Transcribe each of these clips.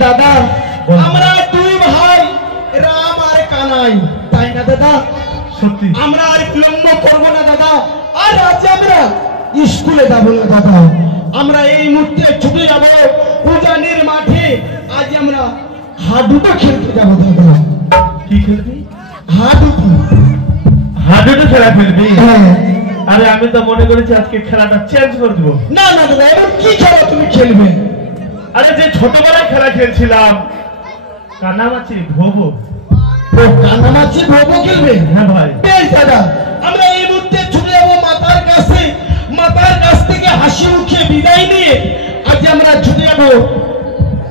দাদা আমরা দুই ভাই রাম আর কানাই, তাই না দাদা? সত্যি আমরা আর বিলম্ব করবো না দাদা। আর আজ আমরা স্কুলে যাবো না দাদা, আমরা এই মুহূর্তে ছুটে যাবো উজানির মাঠে। আজ আমরা হাডুডু খেলতে যাবো দাদা। কি খেলবি? হাডুডু। হাডুডু খেলা খেলবি? হ্যাঁ। আরে আমি তো মনে করেছি আজকে খেলাটা চেঞ্জ করে দেবো। না না দাদা, এবার কি খেলা তুমি খেলবে? আরে যে ছোটবেলায় খেলা খেলছিলাম কানামাছি ভোবো। ও কানামাছি ভোবো খেলবে? হ্যাঁ ভাই। বেশ দাদা, আমরা এই মুহূর্তে ছুটে যাবো মাতার কাছে। মাতার কাছ থেকে হাসি মুখে বিদায় নিয়ে আজ আমরা ছুটে যাবো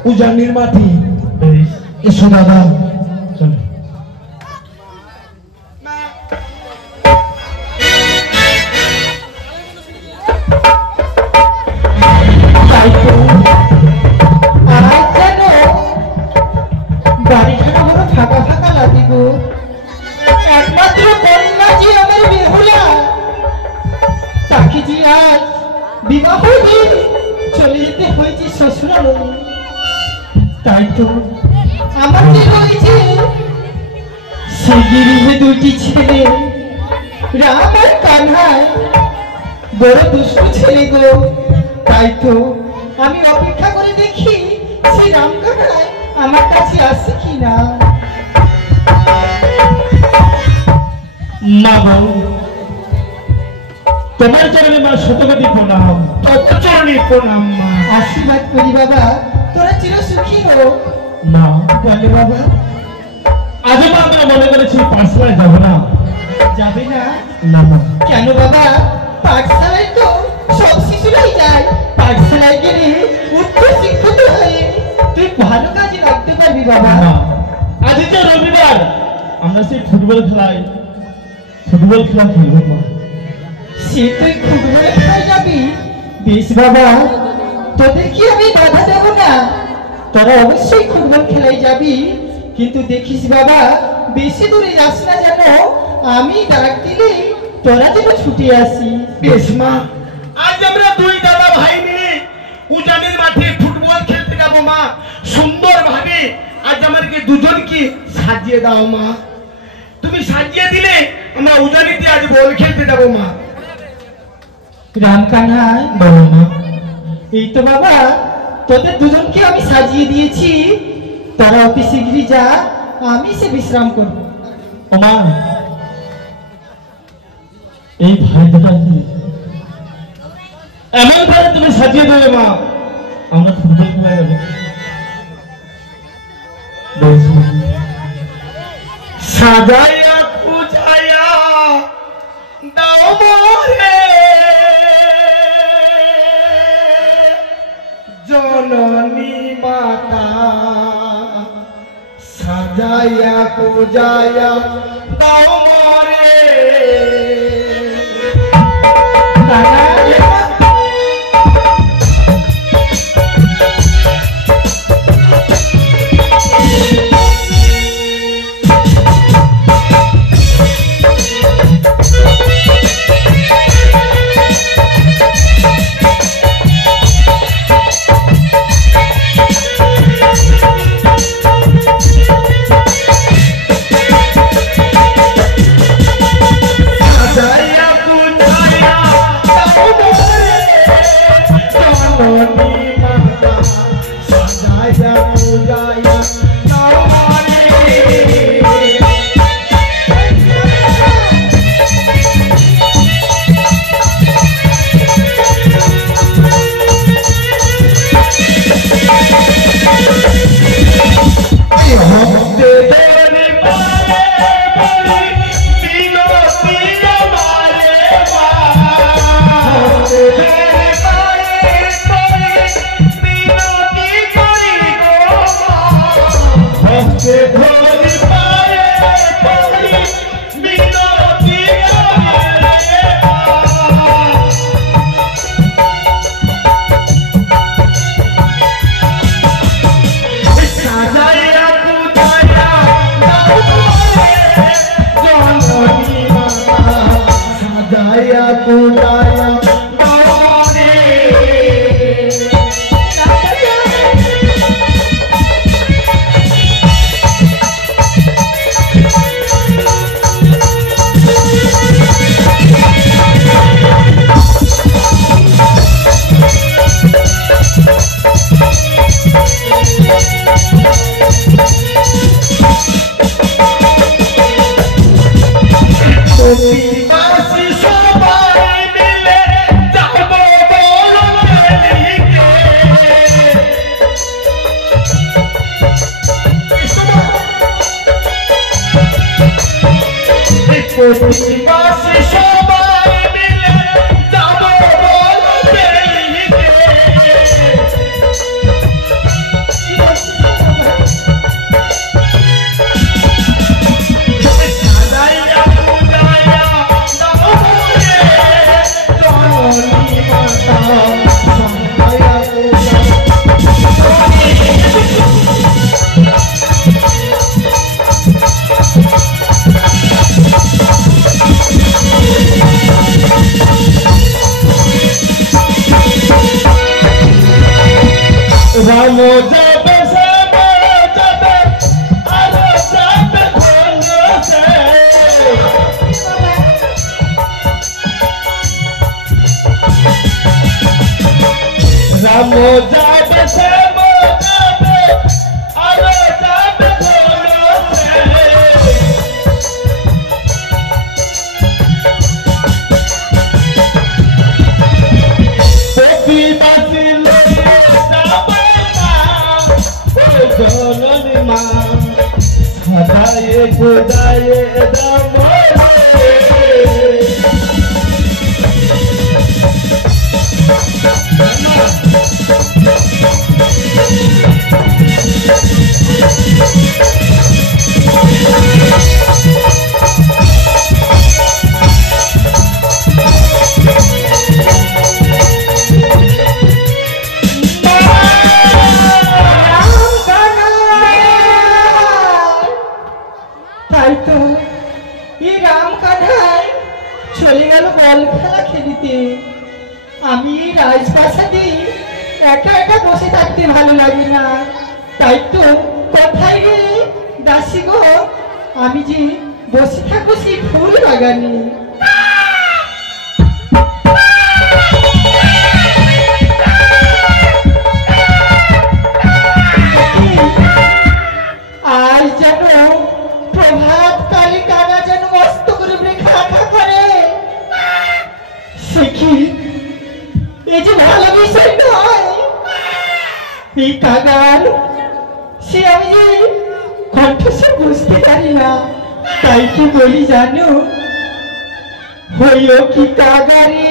উজানির মাঠে। এসো দাদা, চলো। বাড়িখানা বড় ফাঁকা ফাঁকা লাগে গো। একমাত্র কন্যা যে আমার বেহুলা, তাকে যে আজ বিবাহ দিয়ে চলে যেতে হয়েছে শ্বশুরালয়ে। তাই তো আমার যে হয়েছে সেই গৃহে দুইটি ছেলে, রাম আর কানহাই, বড় দুষ্টু ছেলে গো। তাই তো আমি অপেক্ষা করে দেখি সেই রাম কানহাই আমার কাছে আসছে কিনা। মা গো, তোমার চরণে মা শতকোটি প্রণাম। কত চরণে প্রণাম মা। আশীর্বাদ করি বাবা, তোরা চির সুখী হো। না বলে বাবা, আজও মা আমরা মনে করেছি পাঠশালায় যাবো না। যাবে না? না মা। কেন বাবা? পাঠশালায় তো সব শিশুরাই যায়। পাঠশালায় গেলে উচ্চ শিক্ষিত হয়ে তুই ভালো কাজে রাখতে পারবি বাবা। না, আজ তো রবিবার, আমরা সেই ফুটবল খেলা খেলবো মা। সে তুই ফুটবল খেলায় যাবি? বেশ বাবা, তোদের কি আমি বাধা দেব না। তোরা অবশ্যই ফুটবল খেলায় যাবি, কিন্তু দেখিস বাবা বেশি দূরে যাস না, যেন আমি ডাক দিলে তোরা যেন ছুটে আসি। বেশ মা, আজ আমরা দুই দাদা ভাই মিলে উজানির মাঠে ফুটবল খেলতে যাবো মা। সুন্দর ভাবে আজ আমাদেরকে দুজনকে সাজিয়ে দাও মা। তুমি সাজিয়ে দিলে আমরা উজানিতে আজ বল খেলতে যাবো মা। রাম কানহাই, বলো মা। এই তো বাবা তোদের দুজনকে আমি সাজিয়ে দিয়েছি, তোরা অতি শীঘ্রই যা, আমি সে বিশ্রাম করব। ও মা, এই ভাই দুটা এমন ভাবে তুমি সাজিয়ে দেবে মা, আমরা ফুটবল খেলা যাবো। সাজাইয়া পূজাইয়া দাও মোরে জননী মাতা, সাজাইয়া পূজাইয়া দাও মোরে। প্রতি মাসে সবাই মিলে যাব বলতে সাজাইয়া পূজাইয়া যাব বলে জননী মাতা সহায়া রাম যাবে শ্যাম যাবে আর যাবে ঘনছে রাম যাবে শ্যাম যাবে আর যাবে ঘনছে প্রতিবাসী জননী মা সাজায়ে গোজায়ে দাম তাই তো এই রাম কানাই চলে গেল বল খেলা খেলিতে। আমি এই রাজপ্রাসাদে একা একা বসে থাকতে ভালো লাগে না। তাই তো কোথায় রে দাসী গো, আমি যে বসে থাকবো সেই ফুল বাগানে। আজ যেন প্রভাত কালী কানা যেন মস্ত করে খা খা করে। সে কি এই যে ভালো বিষয় নয়, এই কাগার সে আমি যে কণ্ঠস্বর বুঝতে পারি না। তাই কি বলি জানো, হইও কি কাগারে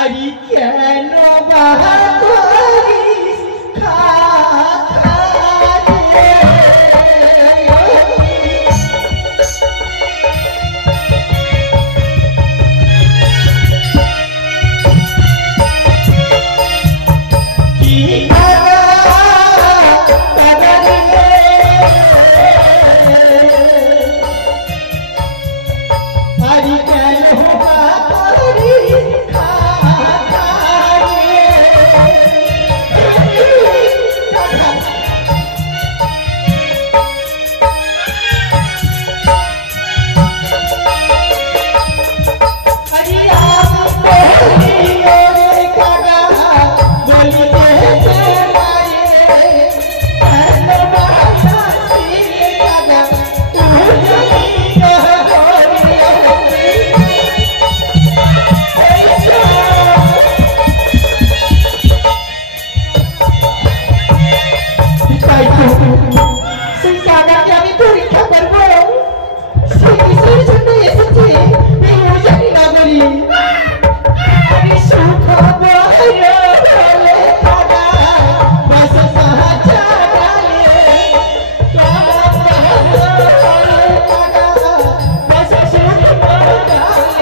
আরি কেন বাহা করিস খাখারে। কি কাগারে আরি কেন বাহা করিস সেই কাগাকে আমি পরীক্ষা করবো, সেই বিষয়ের জন্য এসেছি এই অজানি নগরী। আমি সুখ বলে কাগা বস সাহায্য ডালে, কাগা বস সুখ ডালে।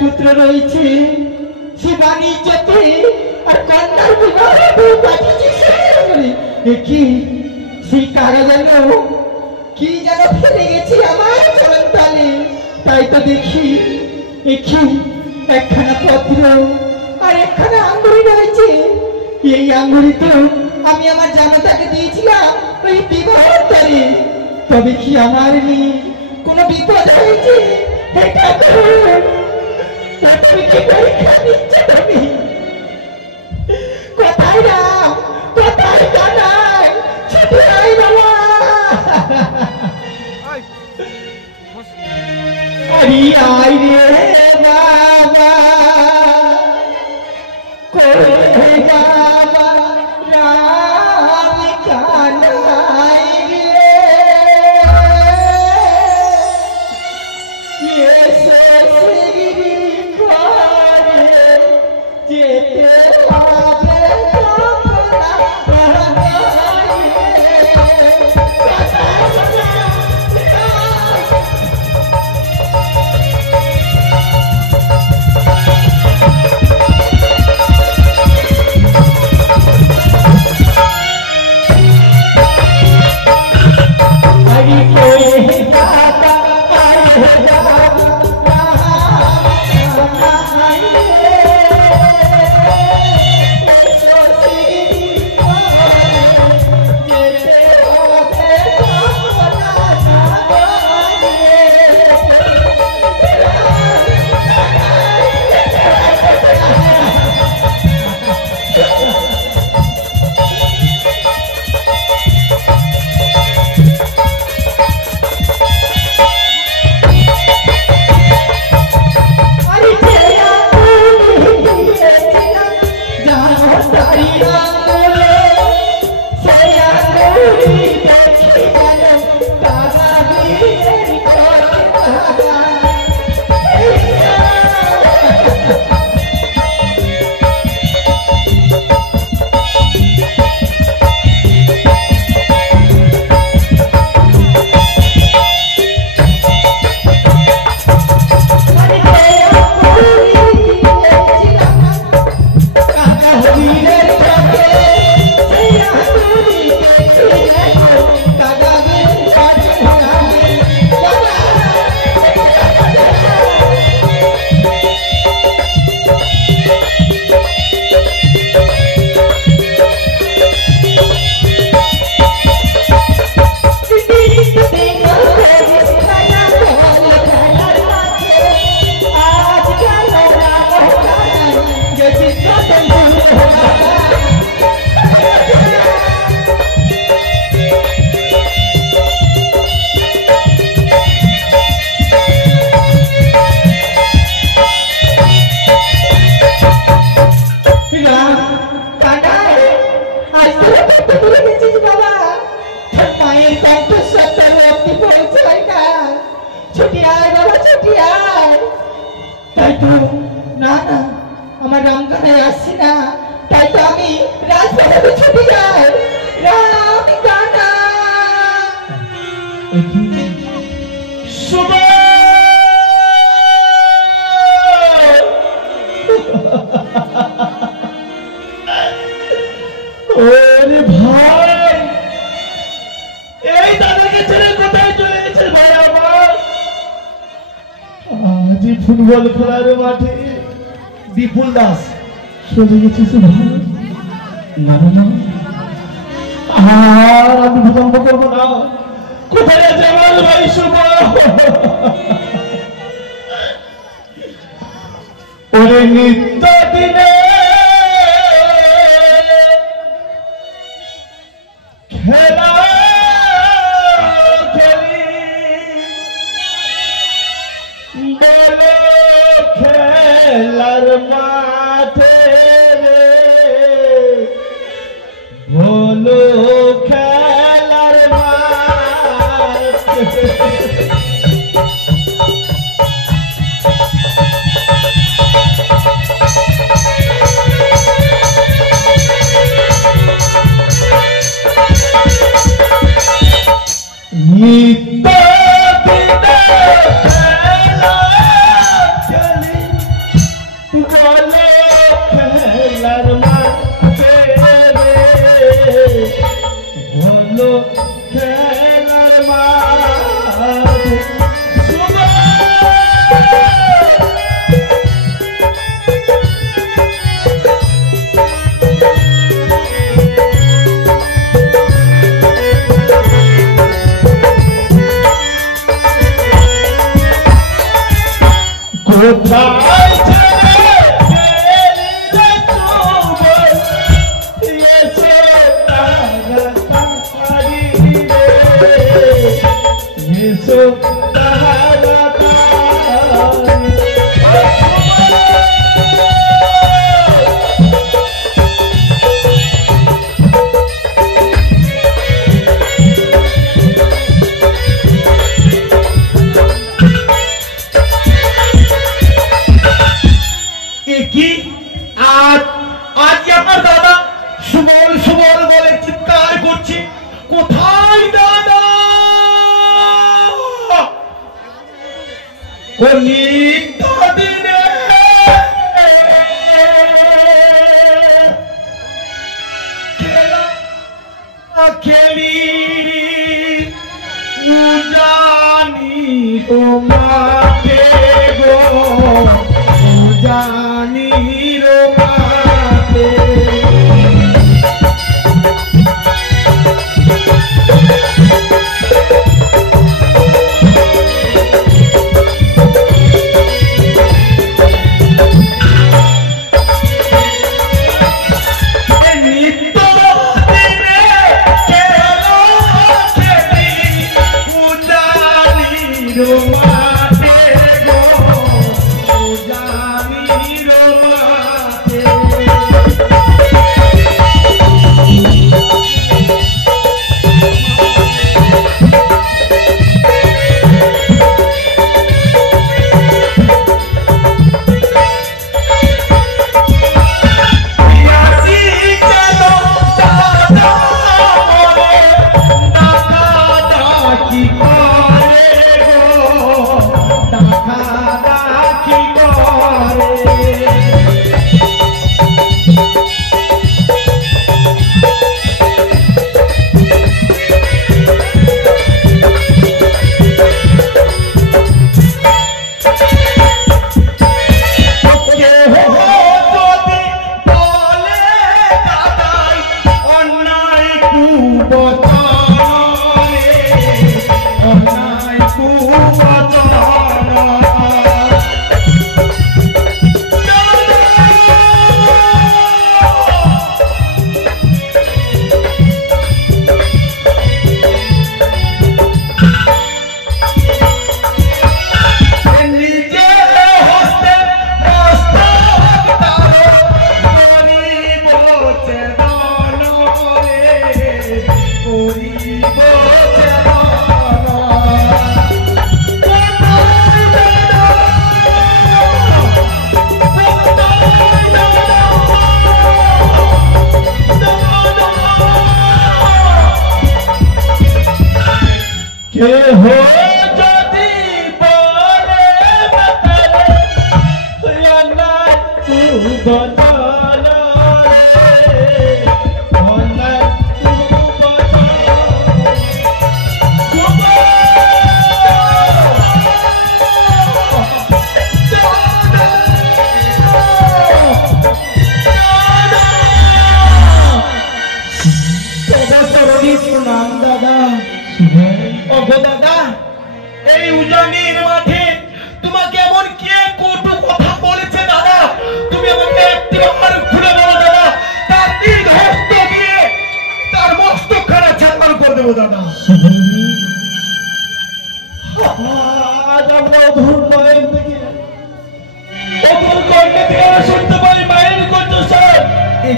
পুত্র রয়েছে, সে বাণিজ্যতে আর কন্যার বিবাহে পাঠিয়েছি কি সেই কাগজের কি যেন ফেলে গেছি আমার চরণতলে। তাই তো দেখি একই একখানা পত্র আর একখানা আঙ্গুরি রয়েছে। এই আঙ্গুরি তো আমি আমার জামাতাকে দিয়েছিলাম ওই বিবাহের তরে। তবে কি আমার নিয়ে কোনো বিপদ হয়েছে? এটা তুমি কি পরীক্ষা দিচ্ছ? তুমি কোথায় রাম, কোথায় কানাই? ছুটে আয় বাবা। আরে আয় রে বাবা, কোথায় বাবা রাম কানাই রে, এসে শিগগিরি করে যেতে হবে। ফুটবল খেলার মাঠে বিপুল দাস চলে গেছিস ভাই। না না না, আর আমি ভূকম্প করবো না। কোথায় আছে আমার ভাই শুভ? ওরে নিত্য দিনে খেলা খেলার মাঠে রে বলো খেলার মাঠে নিত্য দিনে খেলা খেলি বলো কোথায় ছেড়ে গেলি রে যৌবন, এসো তাড়াতাড়ি রে, এসো তাড়াতাড়ি। কি আজ আজ আমার দাদা সুবল সুবল বলে চিৎকার করছে, কোথায় দাদা? ও নিত্য দিনে খেলি জানি তোমাকে গো, জানি রোমাতে।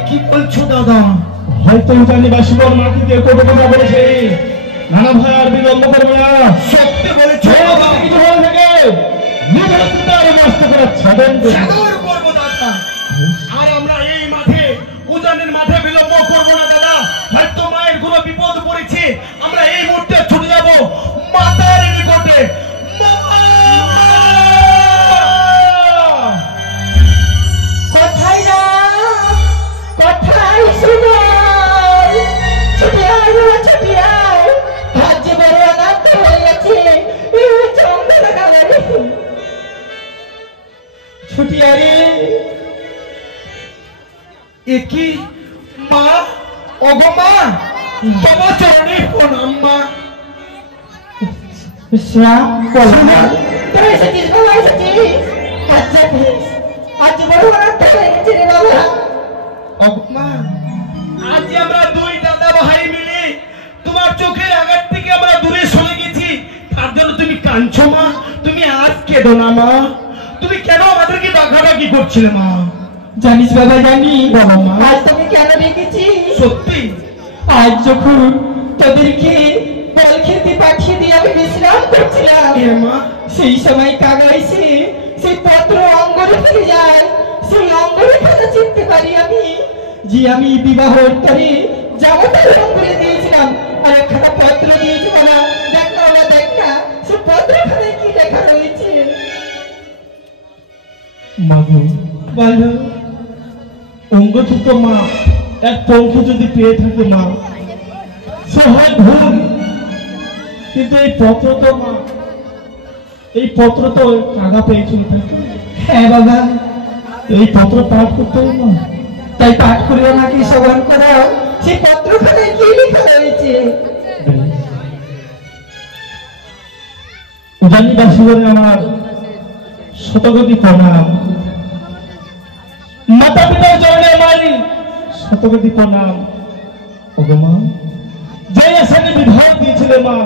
কি বলছো দাদা? হয়তো উজানিবাসীর মাটিতে কত কথা বলেছে, নানা ভাই আর বিলম্ব করবে না। সত্যি বলেছো দাদা। কিছু হয়ে থাকে নিজের তার নষ্ট করে ছাড়েন করবো দাদা। আর আমরা এই মাঠে উজানের মাঠে বিলম্ব করবো না দাদা। হয়তো মায়ের কোনো বিপদ পড়েছে, আমরা এই মুহূর্তে ছুটে যাব মাতার নিকটে। কোথায় না কোথায় শুনো ছুটিয়ার ছুটিয়ার ভাজ্য বড় আনন্দ হয়ে গেছে চন্দ্র কালারে ছুটিয়ারে একই মা ওগো মা বাবা চরণে প্রণাম মা। শ্যাম বলো তোরা এসেছিস বাবা এসেছিস কাঁদছো মা, তুমি আজ কেঁদো না মা। তুমি কেন আমাদেরকে ডাকাডাকি করছিলে মা? জানিস বাবা, জানি বাবা মা। আজ তোকে কেন রেখেছি? সত্যি? আজ যখন তোদেরকে বল খেতে পাঠিয়ে দিয়ে আমি বিশ্রাম করছিলাম, মা সেই সময় কাকা এসে সেই পত্র অঙ্গনে ফেলে যায়। সেই অঙ্গনে ফেলে চিনতে পারি আমি যে আমি বিবাহ করে জামাটা রং করে দিয়েছিলাম, আর একটা পত্র দিয়েছি। বাবা দেখ না, বাবা দেখ না, সে পত্রখানে কি লেখা রয়েছে। মাগো, বলো। অঙ্গচ্যুত মা এক পঙ্খে যদি পেয়ে থাকে মা, সে হয় ভুল, কিন্তু এই পত্র তো মা, এই পত্র তো কাকা পেয়েছিল। হ্যাঁ বাবা, এই পত্র পাঠ করতে হবে মা। তাই পাঠ করে আমাকে শ্রবণ করাও, সেই পত্রখানে কি লেখা রয়েছে। উজানিবাসী বলে আমার শতকোটি প্রণাম, মাতা পিতার চরণে আমার শতকোটি প্রণাম। ওগো মা, যে আসানে বিবাহ দিয়েছিলে মা,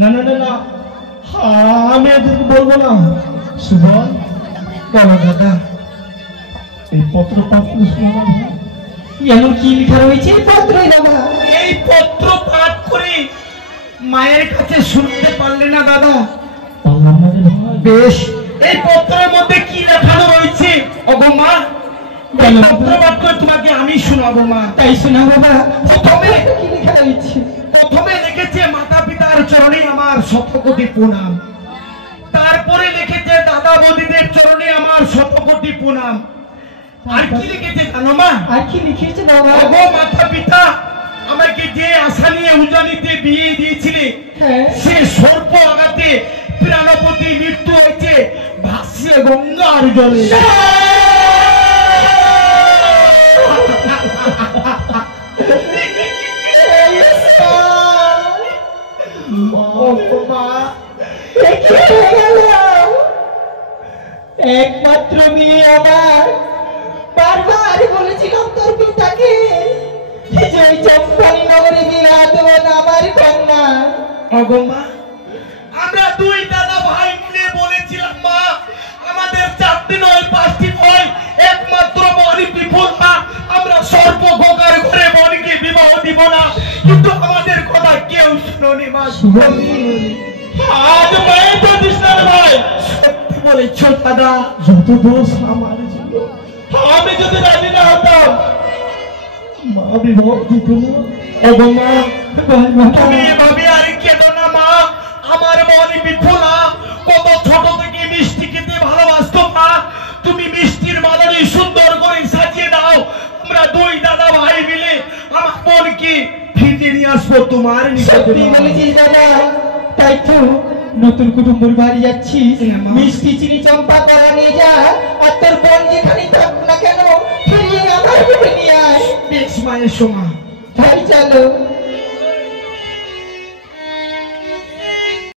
না না না না, আমি এদেরকে বলবো না। সুবল, বাবা দাদা, এই পত্র পাঠ করে শোনা। এমন কি লেখা রয়েছে এই পত্রে বাবা? এই পত্র পাঠ করে মায়ের কাছে শুনতে পারলে না দাদা? পারলাম না রে ভাই। বেশ, এই পত্রের মধ্যে কি লেখানো রয়েছে ওগো মা? এই পত্র পাঠ করে তোমাকে আমি শোনাবো মা। তাই শোনা বাবা। প্রথমে কি লেখা রয়েছে? প্রথমে লিখেছে মাতা পিতার চরণে আমার শতকোটি প্রণাম। তারপরে লিখেছে দাদা বৌদিদের চরণে আমার শতকোটি প্রণাম। আর কি লিখেছে জানো মা? আর কি লিখেছে বাবা? ওগো মাতা পিতা, আমাকে যে আশা নিয়ে উজানিতে বিয়ে দিয়েছিলে, হ্যাঁ। সে সর্প আঘাতে প্রাণপতি মৃত্যু হয়েছে ভাসিয়ে গঙ্গার জলে। একমাত্র মেয়ে আমার, বারবার বলেছিলাম তোর পিতাকে যে ওই চম্পানি নগরে বিবাহ দেবো না আমার কন্যা। ওগো মা, আমরা দুই দাদা ভাই মিলে বলেছিলাম মা, আমাদের 4টি নয় 5টি নয়, একমাত্র বড়ি বিপুল মা, আমরা সর্প গঙ্গার ঘরে বড়িকে বিবাহ দিব না। কিন্তু আমাদের কথা কেউ শুনোনি মা, শুনোনি। আজ মায়ের তো দিস না রে ভাই। সত্যি বলেছ দাদা। যত দোষ আমার ছিল, আমি যদি রাজি না হতাম, মা বিবাহ দিত না। ওগো মা, তুমি এভাবে আর কেঁদো না মা। আমার মনে বিফলা কত ছোট থেকে মিষ্টি খেতে ভালোবাসতো মা। তুমি মিষ্টির মালারি সুন্দর করে সাজিয়ে দাও, আমরা দুই দাদা ভাই মিলে আমার বোনকে ফিরিয়ে নিয়ে আসবো তোমার নিকটে। সত্যি বলেছিস দাদা, তাই তো নতুন কুটুম্বর বাড়ি যাচ্ছিস, মিষ্টি চিনি চম্পা করা নিয়ে যা, আর তোর বোন যেখানে থাকুক না কেন ফিরিয়ে আমার ঘরে নিয়ে আয়। বেশ মায়ের সমা। তাই চলো।